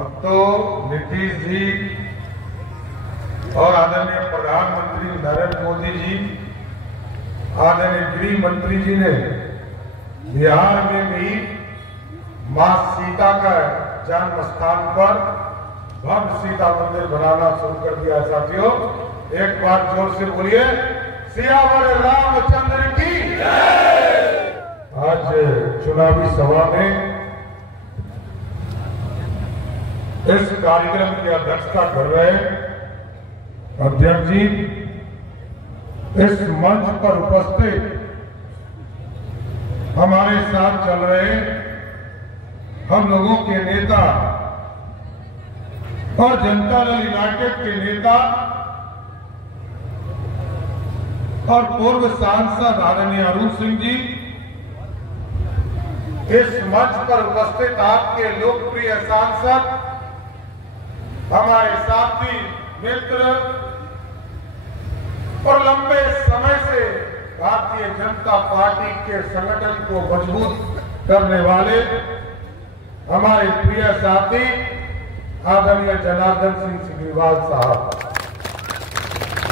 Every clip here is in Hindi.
अब तो नीतीश जी और आदरणीय प्रधानमंत्री नरेंद्र मोदी जी, आदरणीय गृह मंत्री जी ने बिहार में भी मां सीता का जन्म स्थान पर भव्य सीता मंदिर बनाना शुरू कर दिया है। साथियों, एक बार जोर से बोलिए, सियावर रामचंद्र की जय। आज चुनावी सभा में इस कार्यक्रम की अध्यक्षता कर रहे अध्यक्ष जी, इस मंच पर उपस्थित हमारे साथ चल रहे हम लोगों के नेता और जनता दल यूनाइटेड के नेता और पूर्व सांसद आदरणीय अरुण सिंह जी, इस मंच पर उपस्थित आपके लोकप्रिय सांसद, हमारे साथी मित्र और लंबे समय से भारतीय जनता पार्टी के संगठन को मजबूत करने वाले हमारे प्रिय साथी आदरणीय जनार्दन सिंह सिग्रीवाल साहब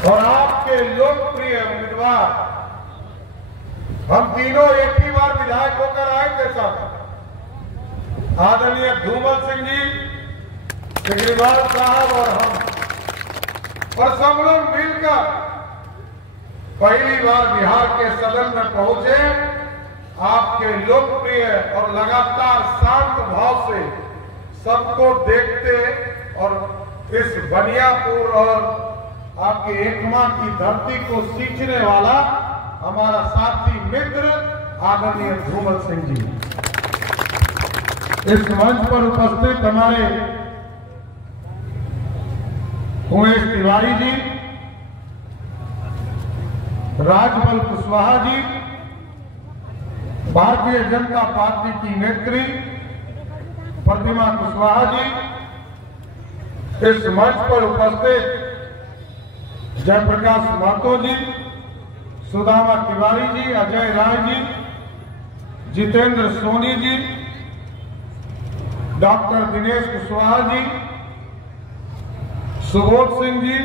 और आपके लोकप्रिय उम्मीदवार, हम तीनों एक ही बार विधायक होकर आए थे साहब, आदरणीय धूमल सिंह जी, सिग्रीवाल साहब और हम, और सब लोग मिलकर पहली बार बिहार के सदन में पहुंचे। आपके लोकप्रिय और लगातार शांत भाव से सबको देखते और इस बनियापुर और आपके एकमा की धरती को सींचने वाला हमारा साथी मित्र आदरणीय धूमल सिंह जी, इस मंच पर उपस्थित हमारे उमेश तिवारी जी, राजबल कुशवाहा जी, भारतीय जनता पार्टी की नेत्री प्रतिमा कुशवाहा जी, इस मंच पर उपस्थित जयप्रकाश महतो जी, सुदामा तिवारी जी, अजय राय जी, जितेंद्र सोनी जी, डॉक्टर दिनेश कुशवाहा जी, सुबोध सिंह जी,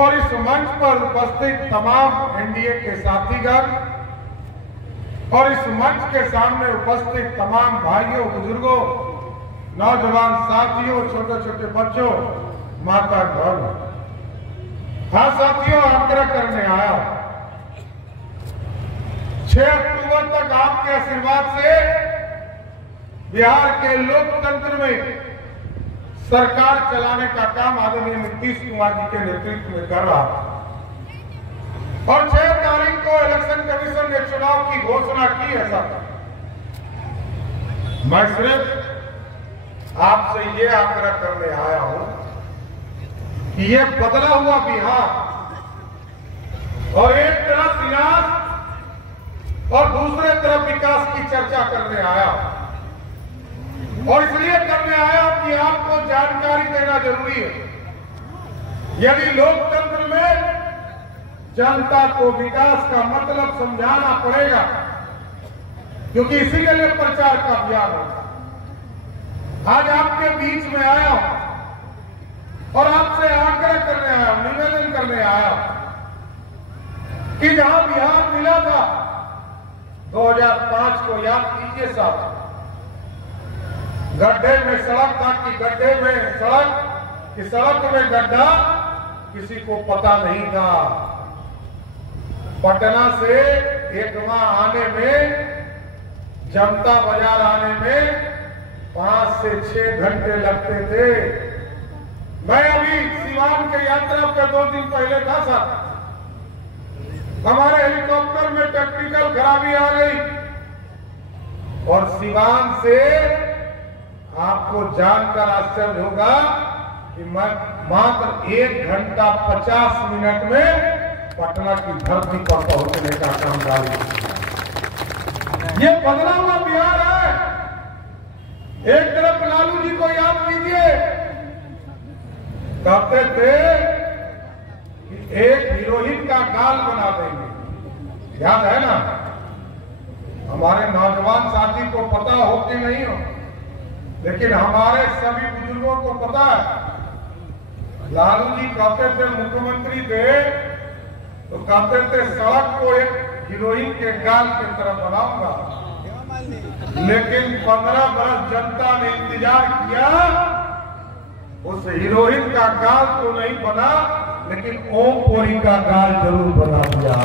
और इस मंच पर उपस्थित तमाम एनडीए के साथीगण और इस मंच के सामने उपस्थित तमाम भाइयों, बुजुर्गों, नौजवान साथियों, छोटे छोटे बच्चों, माता बहन, हाँ साथियों, आग्रह करने आया 6 अक्टूबर तक आपके आशीर्वाद से बिहार के लोकतंत्र में सरकार चलाने का काम आदरणीय नीतीश कुमार जी के नेतृत्व में कर रहा है। और 6 तारीख को इलेक्शन कमीशन ने चुनाव की घोषणा की है साहब। मैं सिर्फ आपसे ये आग्रह करने आया हूं कि ये बदला हुआ बिहार और एक तरफ विनाश और दूसरे तरफ विकास की चर्चा करने आया, और इसलिए करने आया कि आपको जानकारी देना जरूरी है। यदि लोकतंत्र में जनता को विकास का मतलब समझाना पड़ेगा, क्योंकि इसी के लिए प्रचार का अभियान होगा। आज आपके बीच में आया और आपसे आग्रह करने आया, निवेदन करने आया कि जहां बिहार मिला था 2005 को याद कीजिए साहब, गड्ढे में सड़क था कि गड्ढे में सड़क कि सड़क में गड्ढा किसी को पता नहीं था। पटना से एकमा आने में, जनता बाजार आने में 5 से 6 घंटे लगते थे। मैं अभी सिवान के यात्रा पर 2 दिन पहले था साहब, हमारे हेलीकॉप्टर में टेक्निकल खराबी आ गई और सिवान से आपको जानकर आश्चर्य होगा कि मैं मात्र 1 घंटा 50 मिनट में पटना की धरती पर पहुंचने का काम जारी। ये बदला हुआ बिहार है। एक तरफ लालू जी को याद कीजिए, कहते थे कि एक हीरोइन का गाल बना देंगे, याद है ना? हमारे नौजवान साथी को पता हो कि नहीं हो, लेकिन हमारे सभी बुजुर्गों को पता है, लालू जी कहते थे मुख्यमंत्री थे तो कहते थे सड़क को एक हीरोइन के गाल की तरफ बनाऊंगा, लेकिन 15 बरस जनता ने इंतजार किया, उस हीरोइन का गाल तो नहीं बना लेकिन ओमपुरी का गाल जरूर बना दिया।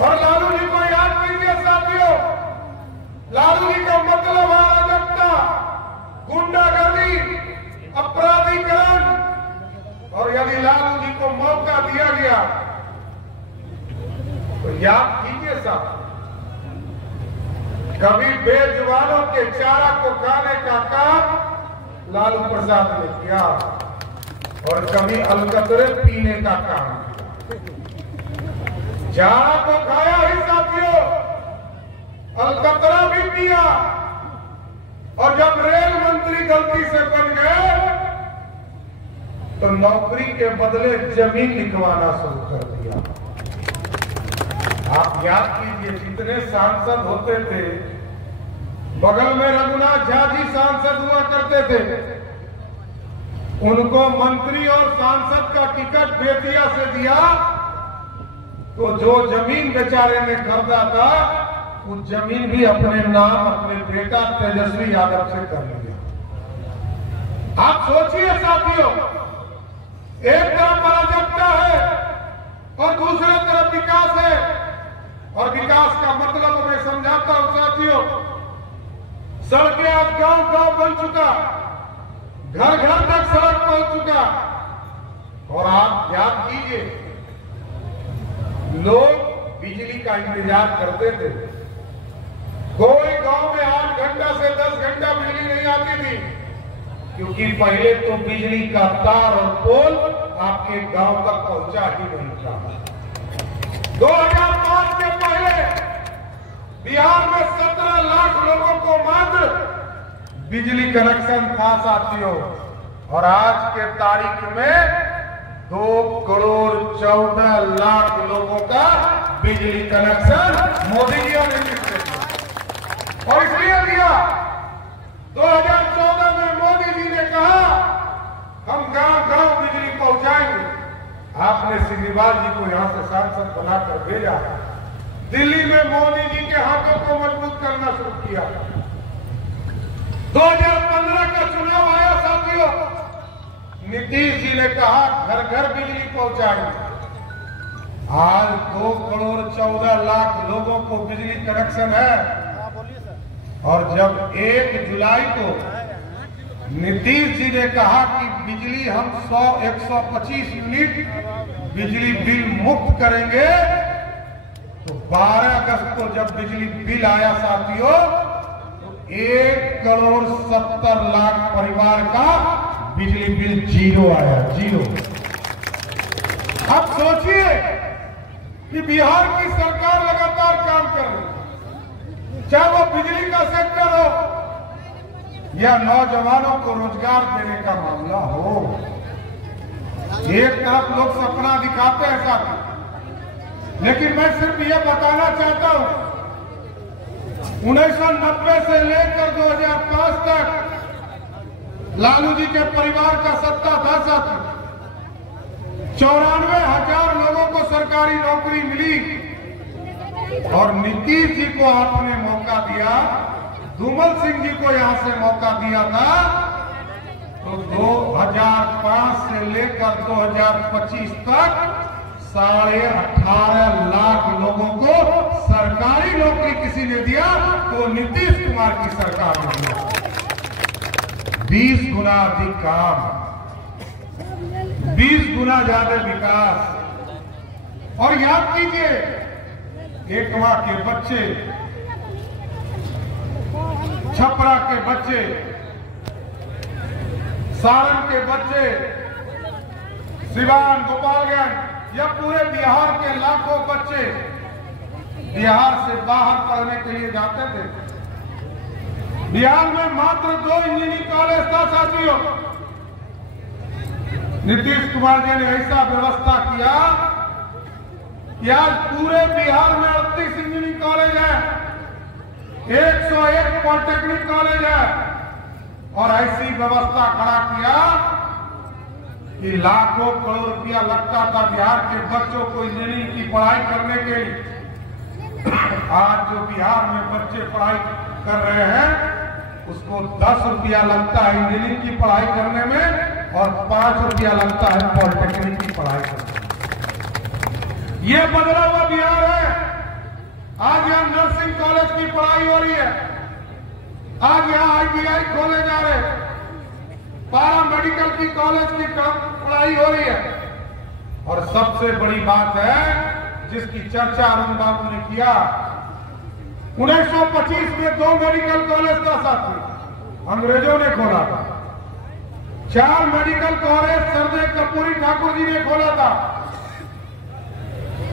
और लालू जी को याद कीजिए साथियों, लालू जी का मतलब अराजकता, गुंडागर्दी, अपराधीकरण। और यदि लालू जी को मौका दिया गया तो याद कीजिए साहब, कभी बेजुबानों के चारा को खाने का काम लालू प्रसाद ने किया और कभी अलकतरे पीने का काम किया। चारा को खाया ही साथियों, अलकतरा भी पिया, और जब रेल मंत्री गलती से बन गए तो नौकरी के बदले जमीन लिखवाना शुरू कर दिया। आप याद कीजिए, जितने सांसद होते थे, बगल में रघुनाथ झा जी सांसद हुआ करते थे, उनको मंत्री और सांसद का टिकट बेतिया से दिया तो जो जमीन बेचारे ने खरीदा था उस जमीन भी अपने नाम अपने बेटा तेजस्वी यादव से कर लिया। आप सोचिए साथियों, एक तरफ अराजकता है और दूसरे तरफ विकास है, और विकास का मतलब मैं समझाता हूं साथियों, सड़कें आज गांव गांव बन चुका, घर घर तक सड़क पहुंच चुका। और आप याद कीजिए, लोग बिजली का इंतजार करते थे, कोई गांव में 8 घंटा से 10 घंटा बिजली नहीं आती थी, क्योंकि पहले तो बिजली का तार और पोल आपके गांव तक पहुंचा ही नहीं था। 2005 के पहले बिहार में 17 लाख लोगों को मात्र बिजली कनेक्शन था साथियों, और आज के तारीख में 2,14,00,000 लोगों का बिजली कनेक्शन मोदी जी ने दिया, और इसलिए दिया 2014 में मोदी जी ने कहा हम गांव गांव बिजली पहुंचाएंगे। आपने सिग्रीवाल जी को यहां से सांसद बनाकर भेजा, दिल्ली में मोदी जी के हाथों को मजबूत करना शुरू किया। 2015 का चुनाव आया साथियों, नीतीश जी ने कहा घर घर बिजली पहुंचाएंगे। आज 2,14,00,000 लोगों को बिजली कनेक्शन है, और जब 1 जुलाई को नीतीश जी ने कहा कि बिजली हम 125 यूनिट बिजली बिल मुक्त करेंगे, तो 12 अगस्त को जब बिजली बिल आया साथियों, तो 1,70,00,000 परिवार का बिजली बिल जीरो आया, जीरो। अब सोचिए कि बिहार की सरकार लगातार काम कर रही है, चाहे वो बिजली का सेक्टर हो या नौजवानों को रोजगार देने का मामला हो। एक तरफ लोग सपना दिखाते हैं साथी, लेकिन मैं सिर्फ ये बताना चाहता हूं, 1990 से लेकर 2005 तक लालू जी के परिवार का सत्ता था साथी। 94,000 लोगों को सरकारी नौकरी मिली, और नीतीश जी को आपने मौका दिया, धूमल सिंह जी को यहां से मौका दिया था, तो 2005 से लेकर 2025 तक 18.5 लाख लोगों को सरकारी नौकरी किसी ने दिया, तो नीतीश कुमार की सरकार ने दिया। 20 गुना अधिक काम, 20 गुना ज्यादा विकास। और याद कीजिए, एकवा के बच्चे, छपरा के बच्चे, सारण के बच्चे, सिवान, गोपालगंज, या पूरे बिहार के लाखों बच्चे बिहार से बाहर पढ़ने के लिए जाते थे। बिहार में मात्र 2 इंजीनियरिंग कॉलेज था साथियों। नीतीश कुमार जी ने ऐसा व्यवस्था किया कि आज पूरे बिहार में 38 इंजीनियरिंग कॉलेज है। 101 पॉलिटेक्निक कॉलेज है और ऐसी व्यवस्था खड़ा किया कि लाखों करोड़ रुपया लगता था बिहार के बच्चों को इंजीनियरिंग की पढ़ाई करने के लिए। आज जो बिहार में बच्चे पढ़ाई कर रहे हैं उसको 10 रुपया लगता है इंजीनियरिंग की पढ़ाई करने में और 5 रुपया लगता है पॉलिटेक्निक की पढ़ाई करने में। ये बदला हुआ बिहार है। आज यहाँ नर्सिंग कॉलेज की पढ़ाई हो रही है, आज यहाँ ITI खोले जा रहे हैं, पारा मेडिकल की कॉलेज की पढ़ाई हो रही है। और सबसे बड़ी बात है जिसकी चर्चा अरुण बाबू ने किया, 1925 में 2 मेडिकल कॉलेज था साथी, अंग्रेजों ने खोला था। 4 मेडिकल कॉलेज सरदेव कर्पूरी ठाकुर जी ने खोला था।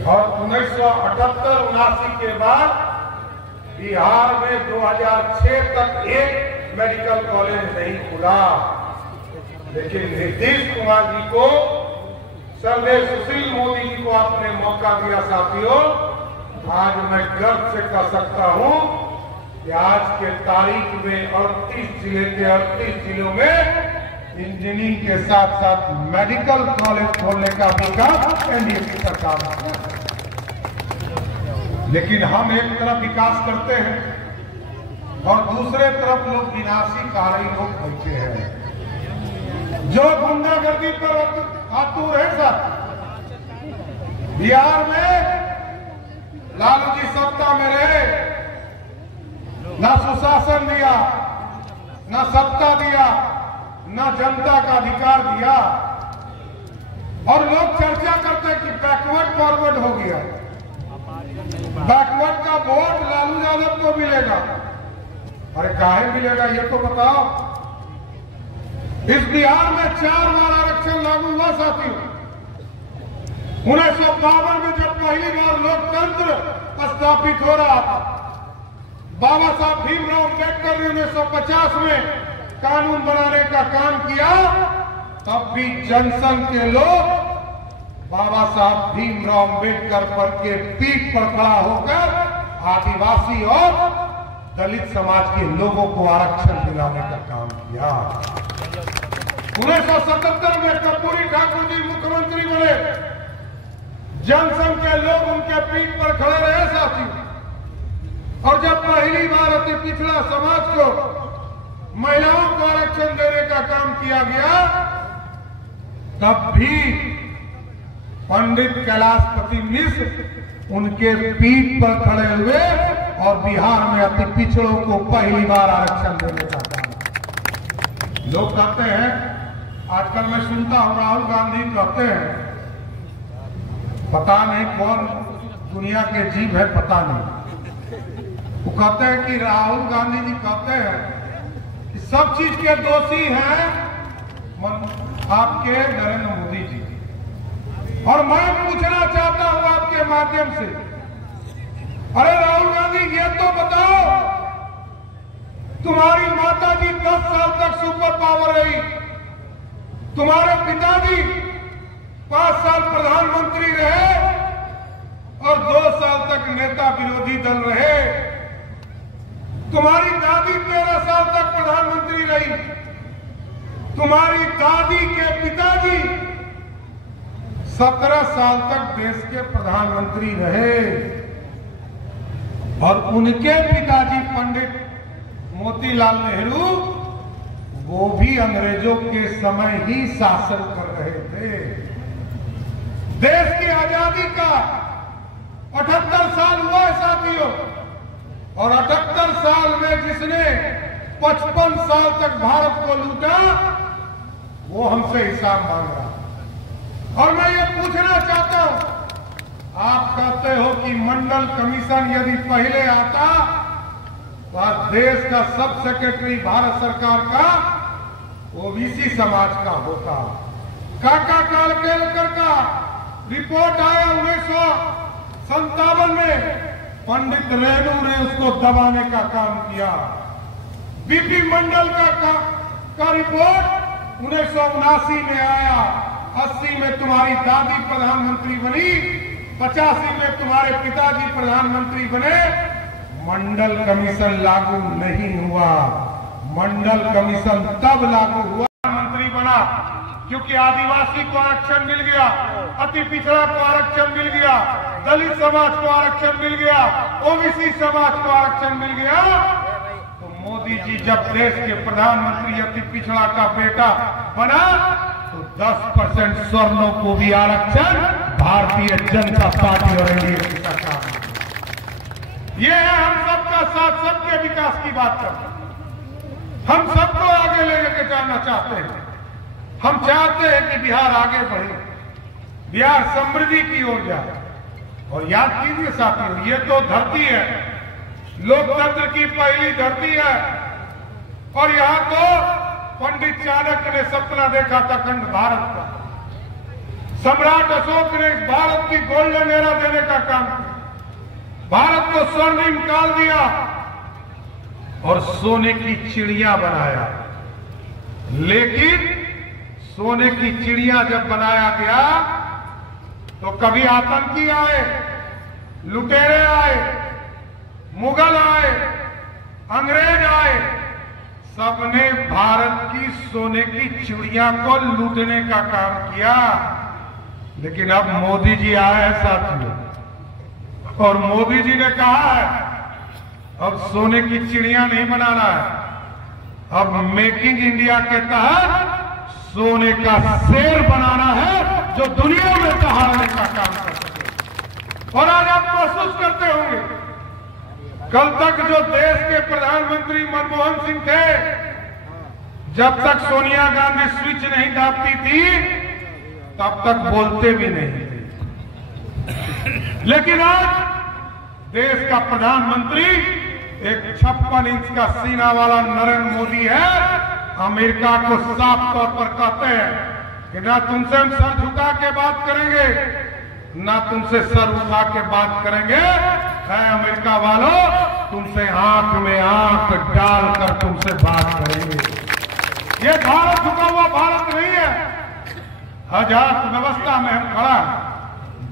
और 1978-79 के बाद बिहार में 2006 तक एक मेडिकल कॉलेज नहीं खुला। लेकिन नीतीश कुमार जी को, सरदेव सुशील मोदी जी को आपने मौका दिया साथियों। आज मैं गर्व से कह सकता हूं कि आज के तारीख में 38 जिले के 38 जिलों में इंजीनियरिंग के साथ साथ मेडिकल कॉलेज खोलने का भी काम एनडीए की सरकार ने। लेकिन हम एक तरफ विकास करते हैं और दूसरे तरफ लोग विनाशीकारी लोग बैठे हैं जो गुंडागर्दी पर आतुर है। सर बिहार में लालू जी सत्ता में रहे, ना सुशासन दिया, ना सत्ता दिया, ना जनता का अधिकार दिया। और लोग चर्चा करते हैं कि बैकवर्ड फॉरवर्ड हो गया, बैकवर्ड का वोट लालू यादव को मिलेगा। अरे काहे मिलेगा ये तो बताओ। इस बिहार में 4 बार आरक्षण लागू हुआ साथियों। 1952 में जब पहली बार लोकतंत्र स्थापित हो रहा था, बाबा साहब भीमराव अम्बेडकर ने 1950 में कानून बनाने का काम किया। तब भी जनसंघ के लोग बाबा साहब भीमराव अम्बेडकर पर के पीठ पर खड़ा होकर आदिवासी और दलित समाज के लोगों को आरक्षण दिलाने का काम किया। 1977 में कर्पूरी ठाकुर जी मुख्यमंत्री बने, जनसंघ के लोग उनके पीठ पर खड़े रहे साथियों। और जब पहली बार अति पिछड़ा समाज को, महिलाओं को आरक्षण देने का काम किया गया, तब भी पंडित कैलाशपति मिश्र उनके पीठ पर खड़े हुए और बिहार में अति पिछड़ों को पहली बार आरक्षण देने का काम। लोग कहते हैं, आजकल मैं सुनता हूं राहुल गांधी कहते हैं, पता नहीं कौन दुनिया के जीव है पता नहीं, वो कहते हैं कि राहुल गांधी जी कहते हैं कि सब चीज के दोषी हैं आपके नरेंद्र मोदी जी। और मैं पूछना चाहता हूं आपके माध्यम से, अरे राहुल गांधी ये तो बताओ, तुम्हारी माता जी 10 साल तक सुपर पावर रही, तुम्हारे पिताजी 5 साल प्रधानमंत्री रहे और 2 साल तक नेता विरोधी दल रहे, तुम्हारी दादी 13 साल तक प्रधानमंत्री रही, तुम्हारी दादी के पिताजी 17 साल तक देश के प्रधानमंत्री रहे और उनके पिताजी पंडित मोतीलाल नेहरू वो भी अंग्रेजों के समय ही शासन कर रहे थे। देश की आजादी का 78 साल हुआ है साथियों, और 78 साल में जिसने 55 साल तक भारत को लूटा वो हमसे हिसाब मांग रहा। और मैं ये पूछना चाहता हूं, आप कहते हो कि मंडल कमीशन यदि पहले आता तो आज देश का सब सेक्रेटरी भारत सरकार का ओबीसी समाज का होता। काका कालकेलकर का रिपोर्ट आया 1957 में, पंडित नेहरू ने उसको दबाने का काम किया। बीपी मंडल का रिपोर्ट 1979 में आया। 80 में तुम्हारी दादी प्रधानमंत्री बनी, 85 में तुम्हारे पिताजी प्रधानमंत्री बने, मंडल कमीशन लागू नहीं हुआ। मंडल कमीशन तब लागू हुआ मंत्री बना क्योंकि आदिवासी को आरक्षण मिल गया, अति पिछड़ा को आरक्षण मिल गया, दलित समाज को आरक्षण मिल गया, ओबीसी समाज को आरक्षण मिल गया। तो मोदी जी जब देश के प्रधानमंत्री अति पिछड़ा का बेटा बना तो 10% स्वर्णों को भी आरक्षण भारतीय जनता पार्टी और एनडीए की सरकार ने। ये है हम सबका साथ, सबके विकास की बात करते हैं। हम सबको आगे लेके जाना चाहते हैं। हम चाहते हैं कि बिहार आगे बढ़े, बिहार समृद्धि की ओर जाए। और याद कीजिए साथियों, ये तो धरती है, लोकतंत्र की पहली धरती है। और यहां तो पंडित चाणक्य ने सपना देखा था अखंड भारत का। सम्राट अशोक ने भारत की गोल्डन एरा देने का काम किया, भारत को स्वर्णिम काल दिया और सोने की चिड़िया बनाया। लेकिन सोने की चिड़िया जब बनाया गया तो कभी आतंकी आए, लुटेरे आए, मुगल आए, अंग्रेज आए, सबने भारत की सोने की चिड़िया को लूटने का काम किया। लेकिन अब मोदी जी आए हैं साथियों, और मोदी जी ने कहा है अब सोने की चिड़िया नहीं बनाना है, अब मेकिंग इंडिया के तहत सोने का शेर बनाना है जो दुनिया में सहारने का काम कर सके। और आज आप महसूस करते होंगे, कल तक जो देश के प्रधानमंत्री मनमोहन सिंह थे, जब तक सोनिया गांधी स्विच नहीं दाबती थी तब तक बोलते भी नहीं थे। लेकिन आज देश का प्रधानमंत्री एक 56 इंच का सीना वाला नरेंद्र मोदी है। अमेरिका को साफ तौर पर कहते हैं कि ना तुमसे हम सर झुका के बात करेंगे, ना तुमसे सर उठा के बात करेंगे। है अमेरिका वालों, तुमसे आंख में आंख डालकर तुमसे बात करेंगे। ये भारत झुका हुआ भारत नहीं है। हजार व्यवस्था में हम खड़ा,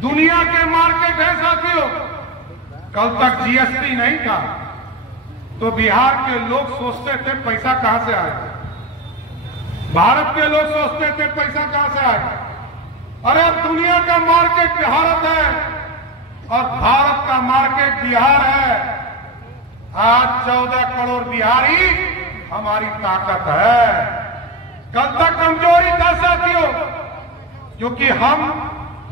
दुनिया के मार्केट है साथियों। कल तक जीएसटी नहीं था तो बिहार के लोग सोचते थे पैसा कहां से आएगा, भारत के लोग सोचते थे पैसा कहां से आएगा। अरे अब दुनिया का मार्केट भारत है और भारत का मार्केट बिहार है। आज 14 करोड़ बिहारी हमारी ताकत है। कल तक कमजोरी था साथियों, क्योंकि हम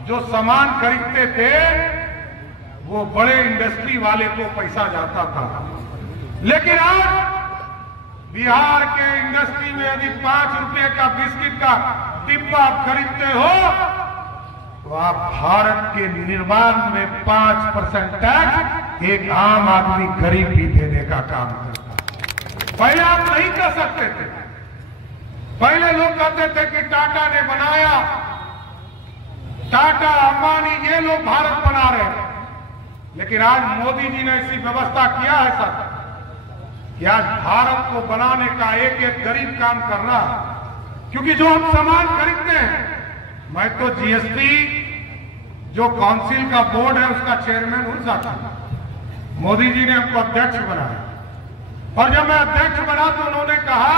जो सामान खरीदते थे वो बड़े इंडस्ट्री वाले को पैसा जाता था। लेकिन आज बिहार के इंडस्ट्री में यदि 5 रुपए का बिस्किट का डिब्बा आप खरीदते हो तो आप भारत के निर्माण में 5% टैक्स एक आम आदमी गरीब भी देने का काम करता है। पहले आप नहीं कर सकते थे। पहले लोग कहते थे कि टाटा ने बनाया, टाटा अंबानी ये लोग भारत बना रहे हैं। लेकिन आज मोदी जी ने ऐसी व्यवस्था किया है सर कि आज भारत को बनाने का एक एक गरीब काम करना। क्योंकि जो हम सामान खरीदते हैं, मैं तो जीएसटी जो काउंसिल का बोर्ड है उसका चेयरमैन हूं साहब। मोदी जी ने हमको अध्यक्ष बनाया और जब मैं अध्यक्ष बना तो उन्होंने कहा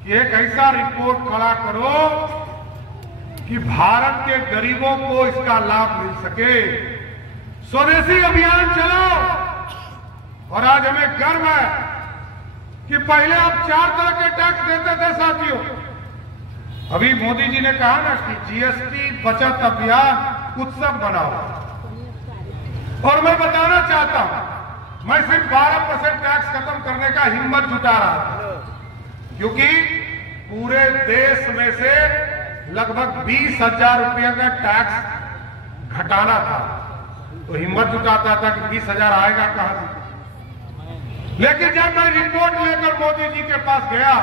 कि एक ऐसा रिपोर्ट खड़ा करो कि भारत के गरीबों को इसका लाभ मिल सके। स्वदेशी अभियान चलाओ। और आज हमें गर्व है कि पहले आप 4 तरह के टैक्स देते थे साथियों। अभी मोदी जी ने कहा ना कि जीएसटी बचत अभियान उत्सव बनाओ। और मैं बताना चाहता हूं, मैं सिर्फ 12% टैक्स खत्म करने का हिम्मत जुटा रहा था, क्योंकि पूरे देश में से लगभग 20,000 रुपये का टैक्स घटाना था। तो हिम्मत जुटाता था कि 20,000 आएगा कहां से। लेकिन जब मैं रिपोर्ट लेकर मोदी जी के पास गया,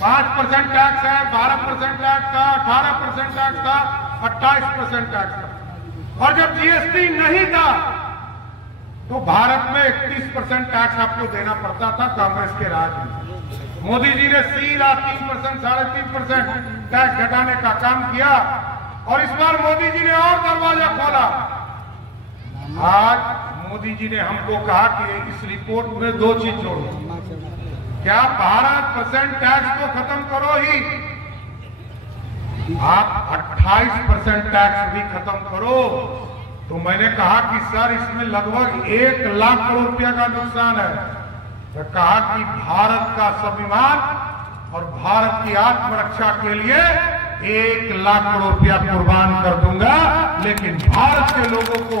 5% टैक्स है, 12% टैक्स था, 18% टैक्स था, 28% टैक्स था। और जब जीएसटी नहीं था तो भारत में 31% टैक्स आपको देना पड़ता था कांग्रेस के राज में। मोदी जी ने सीधा 3%, 3.5% टैक्स घटाने का काम किया। और इस बार मोदी जी ने और दरवाजा खोला। आज मोदी जी ने हमको कहा कि इस रिपोर्ट में 2 चीज जोड़ो। क्या 12% टैक्स को खत्म करो ही, आप 28% टैक्स भी खत्म करो। तो मैंने कहा कि सर इसमें लगभग 1 लाख करोड़ रुपया का नुकसान है। तो कहा कि भारत का स्वाभिमान और भारत की आत्मरक्षा के लिए 1 लाख करोड़ रुपया कुर्बान कर दूंगा, लेकिन भारत के लोगों को,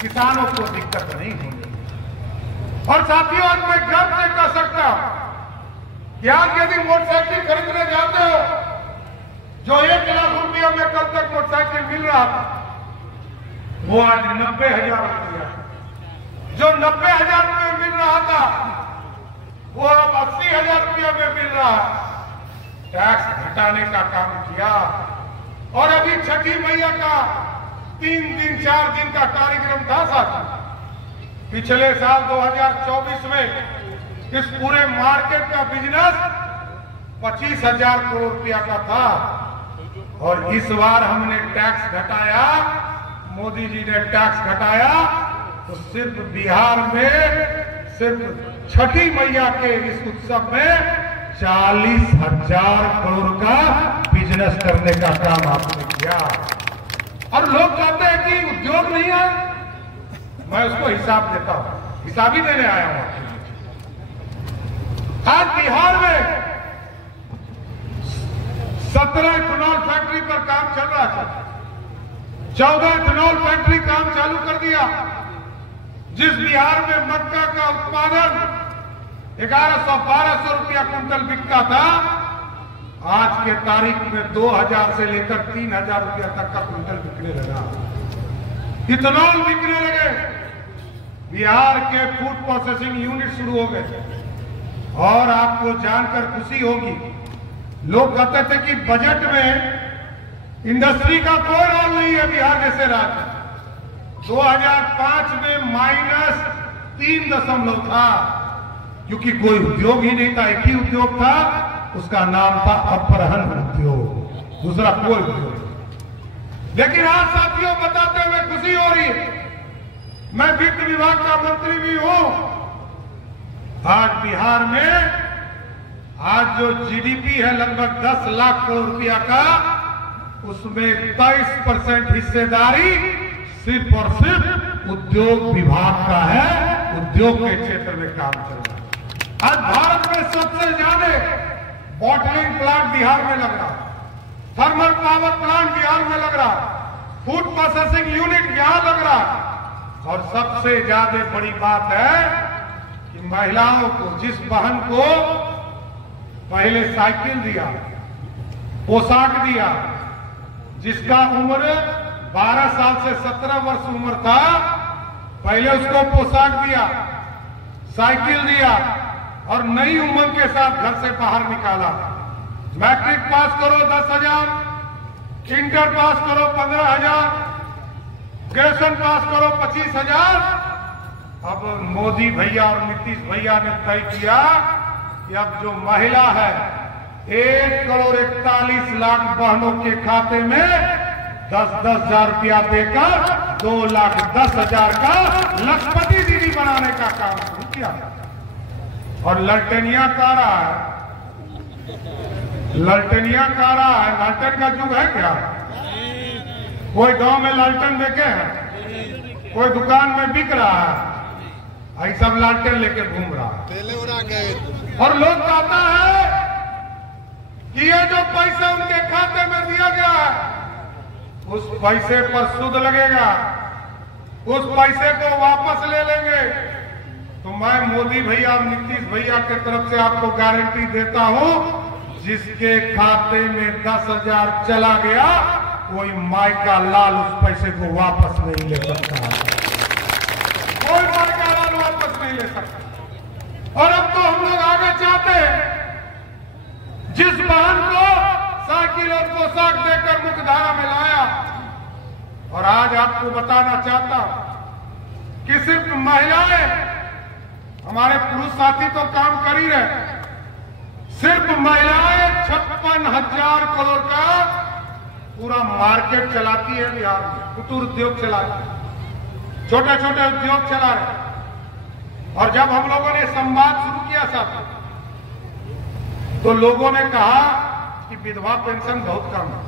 किसानों को दिक्कत नहीं होगी। और साथियों, आज मैं गर्व से कह सकता हूं कि आज यदि मोटरसाइकिल खरीदने जाते हो, जो 1 लाख रुपया में कल तक मोटरसाइकिल मिल रहा था, वो आज 90,000 रुपया, जो 90,000 रुपये मिल रहा था वो अब 80,000 रुपया में मिल रहा है। टैक्स घटाने का काम किया। और अभी छठी मैया का 3 दिन 4 दिन का कार्यक्रम था साथी। पिछले साल 2024 में इस पूरे मार्केट का बिजनेस 25,000 करोड़ रुपया का था, और इस बार हमने टैक्स घटाया, मोदी जी ने टैक्स घटाया, तो सिर्फ बिहार में सिर्फ छठी मैया के इस उत्सव में 40,000 करोड़ का बिजनेस करने का काम आपने किया। और लोग कहते हैं कि उद्योग नहीं है, मैं उसको हिसाब देता हूं, हिसाब ही देने आया हूं। आज बिहार में 17 इथेनॉल फैक्ट्री पर काम चल रहा था, 14 इथेनॉल फैक्ट्री काम चालू कर दिया। जिस बिहार में मक्का का उत्पादन 1100-1200 रुपया कुंटल बिकता था, आज के तारीख में 2,000 से लेकर 3,000 रुपया तक का कुंटल बिकने लगा। इथेनॉल बिकने लगे। बिहार के फूड प्रोसेसिंग यूनिट शुरू हो गए। और आपको जानकर खुशी होगी, लोग कहते थे कि बजट में इंडस्ट्री का कोई रोल नहीं है बिहार जैसे राज्य। 2005 में -3 था, क्योंकि कोई उद्योग ही नहीं था। एक ही उद्योग था, उसका नाम था अपहरण उद्योग, दूसरा कोई उद्योग नहीं। लेकिन आज साथियों बताते हुए खुशी हो रही है, मैं वित्त विभाग का मंत्री भी हूं। आज बिहार में आज जो जीडीपी है लगभग 10 लाख करोड़ रुपया का, उसमें 23% हिस्सेदारी सिर्फ और सिर्फ उद्योग विभाग का है। उद्योग के क्षेत्र में काम चल रहा है। आज भारत में सबसे ज्यादा बॉटलिंग प्लांट बिहार में लग रहा, थर्मल पावर प्लांट बिहार में लग रहा, फूड प्रोसेसिंग यूनिट यहां लग रहा। और सबसे ज्यादा बड़ी बात है कि महिलाओं को, जिस बहन को पहले साइकिल दिया, पोशाक दिया, जिसका उम्र 12 साल से 17 वर्ष उम्र था, पहले उसको पोशाक दिया, साइकिल दिया और नई उमंग के साथ घर से बाहर निकाला। मैट्रिक पास करो 10,000, इंटर पास करो 15,000, ग्रेजुएशन पास करो 25,000। अब मोदी भैया और नीतीश भैया ने तय किया कि अब जो महिला है 1,41,00,000 बहनों के खाते में 10-10 हजार रुपया देकर 2,10,000 का लखपति दीदी बनाने का काम शुरू किया। और ललटेनिया का रहा है, ललटेनिया का रहा है। लालटेन का युग है क्या? कोई गांव में लालटेन देखे हैं? कोई दुकान में बिक रहा है? आई सब लालटेन लेके घूम रहा है। और लोग कहता है कि ये जो पैसा उनके खाते में दिया गया है, उस पैसे पर सूद लगेगा, उस पैसे को वापस ले लेंगे। तो मैं मोदी भैया और नीतीश भैया के तरफ से आपको गारंटी देता हूं, जिसके खाते में 10,000 चला गया, कोई माई का लाल उस पैसे को वापस नहीं ले सकता, कोई माई का लाल वापस नहीं ले सकता। और अब तो हम लोग आगे चाहते हैं, जिस बहन को साइकिल और पोशाक देकर मुख्यधारा में लाया, और आज आपको बताना चाहता हूं कि सिर्फ महिलाएं, हमारे पुरुष साथी तो काम कर ही रहे, सिर्फ महिलाएं 56,000 करोड़ का पूरा मार्केट चलाती है बिहार में, कुटीर उद्योग चलाती है। छोटे छोटे उद्योग चला रहे। और जब हम लोगों ने संवाद शुरू किया साथ, तो लोगों ने कहा कि विधवा पेंशन बहुत कम है,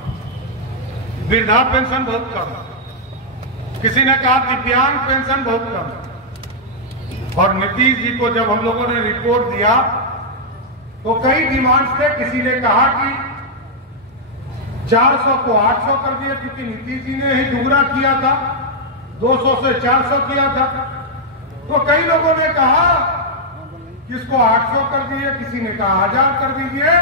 वृद्धा पेंशन बहुत कम है, किसी ने कहा दिव्यांग पेंशन बहुत कम है। और नीतीश जी को जब हम लोगों ने रिपोर्ट दिया तो कई डिमांड्स थे। किसी ने कहा कि 400 को 800 कर दिया, क्योंकि नीतीश जी ने ही दुगना किया था, 200 से 400 किया था। तो कई लोगों ने कहा कि इसको 800 कर दिए, किसी ने कहा 1000 कर दीजिए।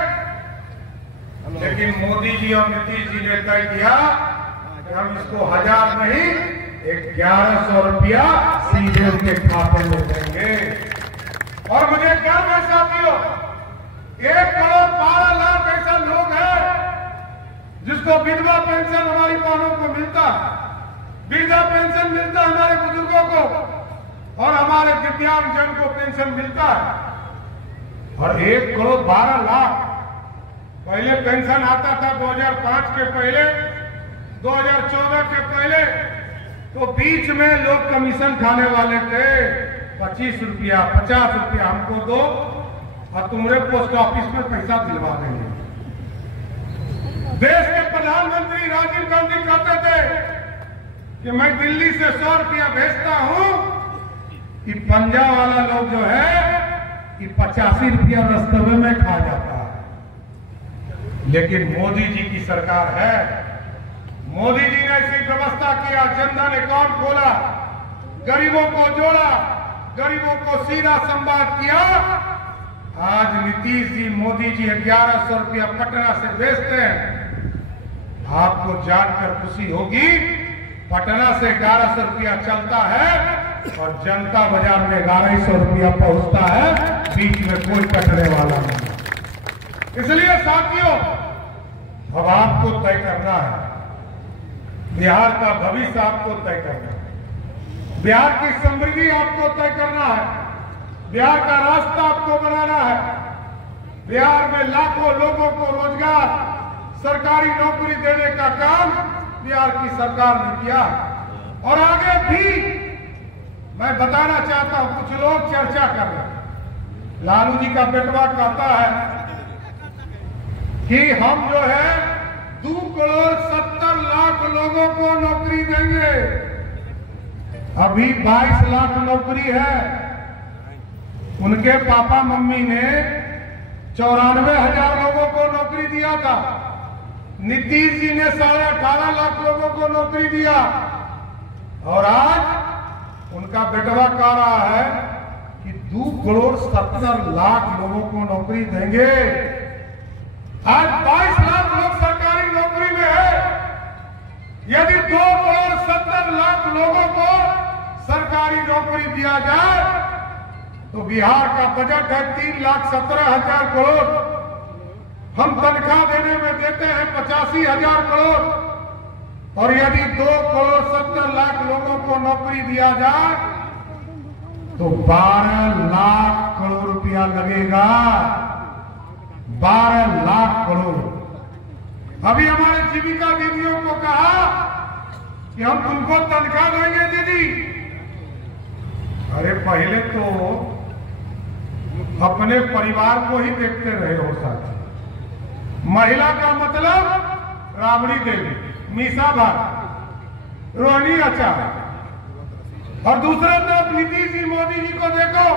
लेकिन मोदी जी और नीतीश जी ने तय किया कि हम इसको 1000 नहीं 1100 रुपया सीधे उनके खाते में देंगे। और मुझे गर्व है साथियों, 1 करोड़ 12 लाख ऐसा लोग है जिसको विधवा पेंशन हमारी बहनों को मिलता है, वृद्धा पेंशन मिलता है हमारे बुजुर्गों को, और हमारे दिव्यांगजन को पेंशन मिलता है। और 1 करोड़ 12 लाख पहले पेंशन आता था 2005 के पहले, 2014 के पहले, तो बीच में लोग कमीशन खाने वाले थे। 25 रुपया 50 रुपया हमको दो और तुम्हारे पोस्ट ऑफिस में पैसा दिलवा देंगे। देश के प्रधानमंत्री राजीव गांधी कहते थे कि मैं दिल्ली से 100 रुपया भेजता हूं कि पंजाब वाला लोग जो है कि 85 रुपया रस्तवे में खा जाता है। लेकिन मोदी जी की सरकार है, मोदी जी ने ऐसी व्यवस्था किया, जनधन अकाउंट खोला, गरीबों को जोड़ा, गरीबों को सीधा संवाद किया। आज नीतीश जी, मोदी जी 1100 रुपया पटना से भेजते हैं। आपको जानकर खुशी होगी, पटना से 1100 रुपया चलता है और जनता बाजार में 1100 रुपया पहुंचता है, बीच में कोई कटने वाला नहीं। इसलिए साथियों, अब आपको तय करना है, बिहार का भविष्य आपको तय करना है, बिहार की समृद्धि आपको तय करना है, बिहार का रास्ता आपको बनाना है। बिहार में लाखों लोगों को रोजगार, सरकारी नौकरी देने का काम बिहार की सरकार ने किया। और आगे भी मैं बताना चाहता हूं, कुछ लोग चर्चा कर रहे हैं। लालू जी का बेटवा कहता है कि हम जो है 2 करोड़ 70 लाख लोगों को नौकरी देंगे। अभी 22 लाख नौकरी है। उनके पापा मम्मी ने 94,000 लोगों को नौकरी दिया था। नीतीश जी ने 18.5 लाख लोगों को नौकरी दिया। और आज उनका बेटवा कह रहा है कि 2 करोड़ 70 लाख लोगों को नौकरी देंगे। आज 22 लाख लोग सरकारी नौकरी में है। यदि 2 करोड़ 70 लाख लोगों को सरकारी नौकरी दिया जाए तो बिहार का बजट है 3,17,000 करोड़। हम तनख्वाह देने में देते हैं 85,000 करोड़। और यदि 2 करोड़ 70 लाख लोगों को नौकरी दिया जाए तो 12 लाख करोड़ रुपया लगेगा। 12 लाख करोड़। अभी हमारे जीविका दीदियों को कहा कि हम तुमको तनख्वाह देंगे दीदी। अरे पहले तो अपने परिवार को ही देखते रहे हो साथी। महिला का मतलब राबड़ी देवी, मीसा भाट, रोहिणी आचार्य। और दूसरे तरफ नीतीश जी, मोदी जी को देखो,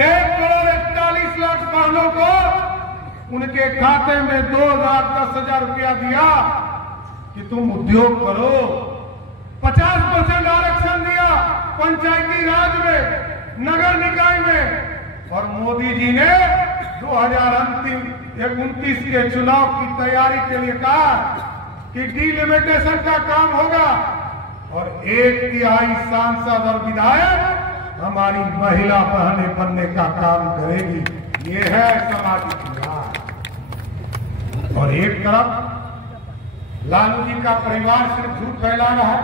1 करोड़ 41 लाख बहनों को उनके खाते में 2,10,000 रुपया दिया कि तुम उद्योग करो। 50% आरक्षण दिया पंचायती राज में, नगर निकाय में। और मोदी जी ने 2029 के चुनाव की तैयारी के लिए कहा कि डिलिमिटेशन का काम होगा और 1/3 सांसद और विधायक हमारी महिला बहनें बनने का काम करेगी। ये है सामाजिक न्याय। और एक तरफ लालू जी का परिवार सिर्फ झूठ फैला रहा है,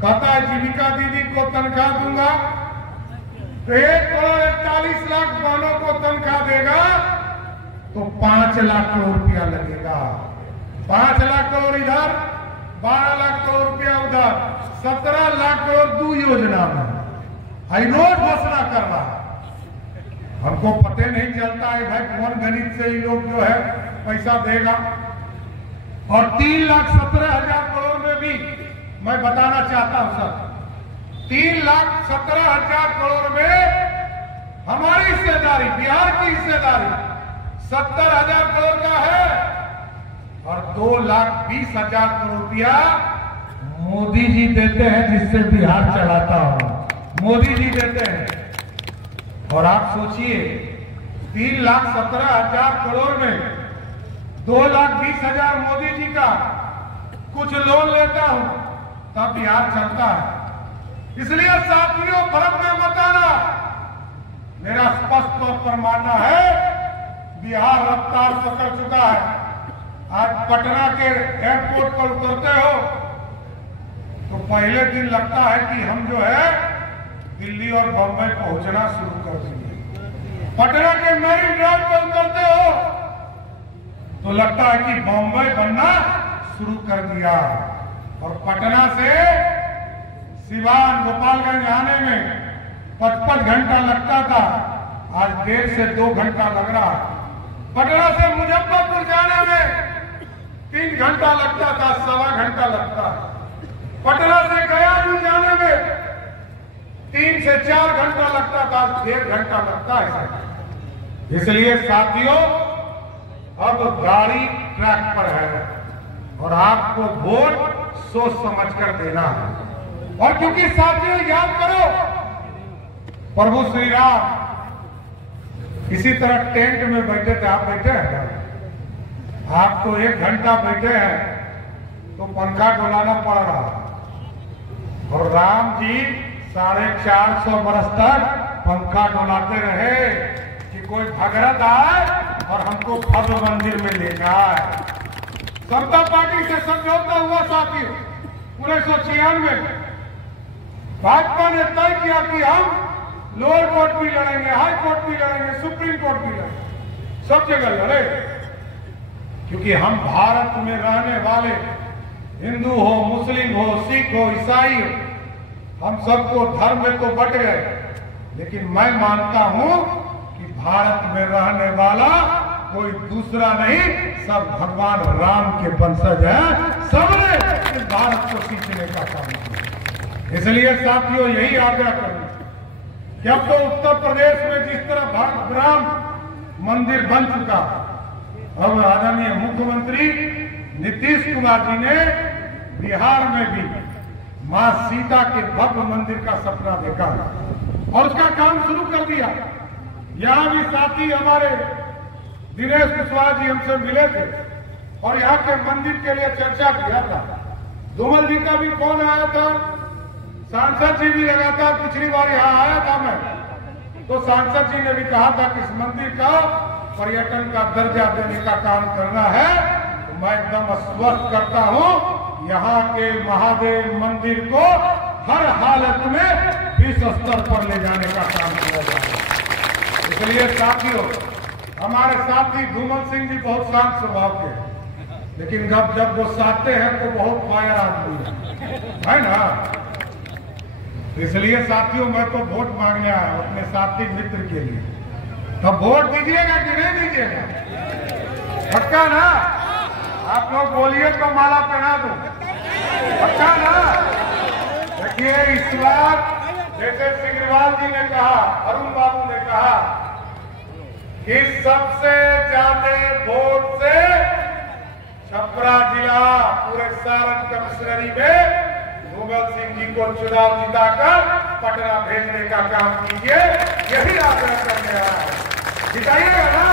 कहता है जीविका दीदी को तनख्वाह दूंगा तो 1 करोड़ 41 लाख बहनों को तनख्वाह देगा तो 5 लाख करोड़ रुपया लगेगा। 5 लाख करोड़ इधर, 12 लाख करोड़ रुपया उधर। 17 लाख करोड़ 2 योजना में हाईरोड घोषणा कर रहा है। हमको पता नहीं चलता है भाई कौन गणित से ये लोग जो है पैसा देगा। और 3,17,000 करोड़ में भी मैं बताना चाहता हूं सर, 3,17,000 करोड़ में हमारी हिस्सेदारी, बिहार की हिस्सेदारी 70,000 करोड़ का है और 2,20,000 करोड़ रुपया मोदी जी देते हैं, जिससे बिहार चलाता हो मोदी जी देते हैं। और आप सोचिए 3,17,000 करोड़ में 2,20,000 मोदी जी का कुछ लोन लेता हूं तब बिहार चलता है। इसलिए साथियों फर्क में मत आना। मेरा स्पष्ट तौर पर मानना है बिहार रफ्तार पकड़ चुका है। आज पटना के एयरपोर्ट पर उतरते हो तो पहले दिन लगता है कि हम जो है दिल्ली और बम्बई पहुंचना शुरू कर दिए। पटना के मैरीन ड्राइव पर उतरते हो तो लगता है कि बम्बई बनना शुरू कर दिया। और पटना से सिवान गोपालगंज आने में 55 घंटा लगता था, आज 1.5 से 2 घंटा लग रहा है। पटना से मुजफ्फरपुर जाने में 3 घंटा लगता था, 1.25 घंटा लगता है। पटना से गया जाने में 3 से 4 घंटा लगता था, 1.5 घंटा लगता है। इसलिए साथियों अब गाड़ी ट्रैक पर है और आपको वोट सोच समझकर देना है। और क्योंकि साथियों याद करो प्रभु श्री राम इसी तरह टेंट में बैठे थे, आप बैठे हैं, आप तो 1 घंटा बैठे हैं तो पंखा डुलाना पड़ रहा और राम जी 450 बरस तक पंखा डुलाते रहे कि कोई भगरत आए और हमको भव्य मंदिर में ले जाए। समता पार्टी से समझौता हुआ साथियों 1996 में। भाजपा ने तय किया कि हम लोअर कोर्ट भी लड़ेंगे, हाई कोर्ट भी लड़ेंगे, सुप्रीम कोर्ट भी लड़ेंगे, सब जगह लड़े। क्योंकि हम भारत में रहने वाले हिंदू हो, मुस्लिम हो, सिख हो, ईसाई हो, हम सबको धर्म में तो बट गए, लेकिन मैं मानता हूं कि भारत में रहने वाला कोई दूसरा नहीं, सब भगवान राम के वंशज हैं। सबने इस भारत को सींचने का काम किया। इसलिए साथियों यही आग्रह करूं कि अब तो उत्तर प्रदेश में जिस तरह भक्त राम मंदिर बन चुका, अब आदरणीय मुख्यमंत्री नीतीश कुमार जी ने बिहार में भी मां सीता के भव्य मंदिर का सपना देखा और उसका काम शुरू कर दिया। यहां भी साथी हमारे दिनेश कुशवाहा जी हमसे मिले थे और यहाँ के मंदिर के लिए चर्चा किया था। धूमल जी का भी फोन आया था, सांसद जी भी लगा था, पिछली बार यहाँ आया था मैं, तो सांसद जी ने भी कहा था कि इस मंदिर का पर्यटन का दर्जा देने का काम करना है। तो मैं एकदम आश्वस्त करता हूँ यहाँ के महादेव मंदिर को हर हालत में विश्व स्तर पर ले जाने का काम किया जाएगा। इसलिए साथियों हमारे साथी धूमल सिंह जी बहुत शांत स्वभाव के, लेकिन जब वो साथते हैं तो बहुत फायर आदमी है ना। इसलिए साथियों मैं तो वोट मांगने आया हूं अपने साथी मित्र के लिए, तो वोट दीजिएगा कि नहीं दीजिएगा? पक्का ना? आप लोग बोलिए तो माला पहना दूं, पक्का ना? देखिए इस बार जैसे सिग्रीवाल जी ने कहा, अरुण बाबू ने कहा कि सबसे ज्यादा वोट से छपरा जिला पूरे सारण कमिश्नरी में धूमल सिंह जी को चुनाव जिताकर पटना भेजने का काम कीजिए, यही आग्रह करने आया है। जिताइएगा ना?